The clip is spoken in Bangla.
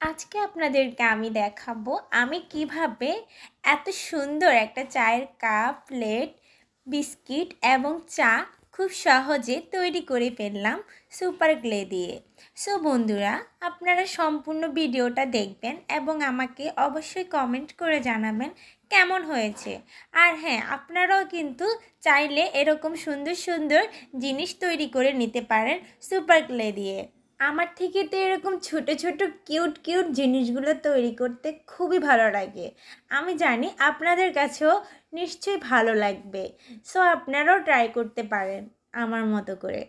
আজকে আপনাদেরকে আমি দেখাবো আমি কিভাবে এত সুন্দর একটা চায়ের কাপ, প্লেট, বিস্কিট এবং চা খুব সহজে তৈরি করে ফেললাম সুপার গ্লে দিয়ে। সো বন্ধুরা, আপনারা সম্পূর্ণ ভিডিওটা দেখবেন এবং আমাকে অবশ্যই কমেন্ট করে জানাবেন কেমন হয়েছে। আর হ্যাঁ, আপনারাও কিন্তু চাইলে এরকম সুন্দর সুন্দর জিনিস তৈরি করে নিতে পারেন সুপার গ্লে দিয়ে। আমার থেকে তো এরকম ছোট ছোট কিউট কিউট জিনিসগুলো তৈরি করতে খুবই ভালো লাগে। আমি জানি আপনাদের কাছেও নিশ্চয়ই ভালো লাগবে। সো আপনারাও ট্রাই করতে পারেন আমার মতো করে।